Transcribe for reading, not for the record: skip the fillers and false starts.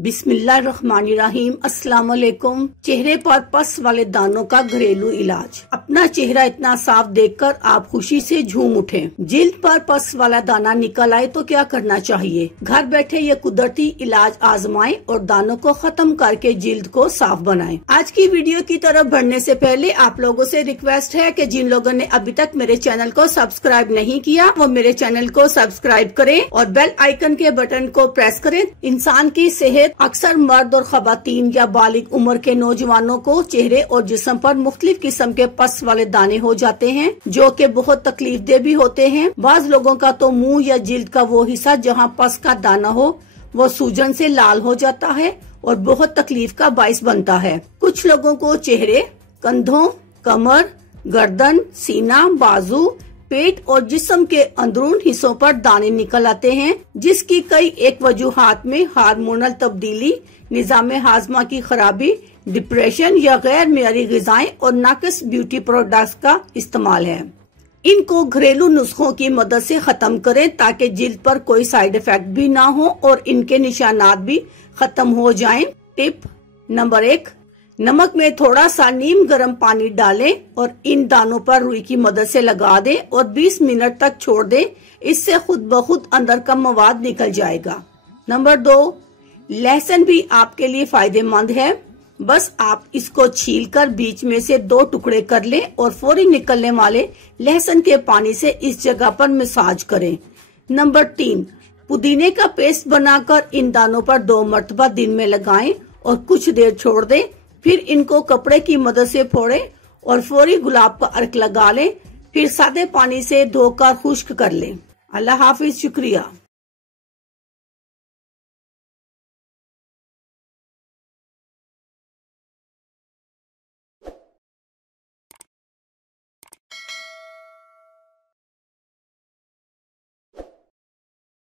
बिस्मिल्लाहिर्रहमानिर्रहीम। अस्सलाम वालेकुम। चेहरे पर पस वाले दानों का घरेलू इलाज। अपना चेहरा इतना साफ देखकर आप खुशी से झूम उठें। जिल्द पर पस वाला दाना निकल आए तो क्या करना चाहिए? घर बैठे ये कुदरती इलाज आजमाएं और दानों को खत्म करके जिल्द को साफ बनाएं। आज की वीडियो की तरफ बढ़ने से पहले आप लोगों से रिक्वेस्ट है कि जिन लोगों ने अभी तक मेरे चैनल को सब्सक्राइब नहीं किया वो मेरे चैनल को सब्सक्राइब करें और बेल आइकन के बटन को प्रेस करें। इंसान की सेहत अक्सर मर्द और खवातीन या बालिग उम्र के नौजवानों को चेहरे और जिस्म पर मुख्तलिफ किस्म के पस वाले दाने हो जाते हैं जो कि बहुत तकलीफ दे भी होते हैं। बाज लोगों का तो मुंह या जिल्द का वो हिस्सा जहां पस का दाना हो वो सूजन से लाल हो जाता है और बहुत तकलीफ का बाइस बनता है। कुछ लोगों को चेहरे, कंधों, कमर, गर्दन, सीना, बाजू, पेट और जिस्म के अंदरून हिस्सों पर दाने निकल आते हैं, जिसकी कई एक वजूहात में हार्मोनल तब्दीली, निजाम हाजमा की खराबी, डिप्रेशन या गैर मेयारी ग़िज़ाएं और नाक़िस ब्यूटी प्रोडक्ट्स का इस्तेमाल है। इनको घरेलू नुस्खों की मदद से खत्म करें ताकि जिल्द पर कोई साइड इफेक्ट भी ना हो और इनके निशानात भी खत्म हो जाएं। टिप नंबर 1, नमक में थोड़ा सा नीम गर्म पानी डालें और इन दानों पर रुई की मदद से लगा दें और 20 मिनट तक छोड़ दें। इससे खुद ब खुद अंदर का मवाद निकल जाएगा। नंबर 2, लहसुन भी आपके लिए फायदेमंद है। बस आप इसको छीलकर बीच में से 2 टुकड़े कर लें और फौरी निकलने वाले लहसुन के पानी से इस जगह पर मसाज करें। नंबर 3, पुदीने का पेस्ट बनाकर इन दानों पर 2 मरतबा दिन में लगाएं और कुछ देर छोड़ दें। फिर इनको कपड़े की मदद से फोड़ें और फौरी गुलाब का अर्क लगा लें। फिर सादे पानी से धोकर खुश्क कर लें। अल्लाह हाफिज। शुक्रिया।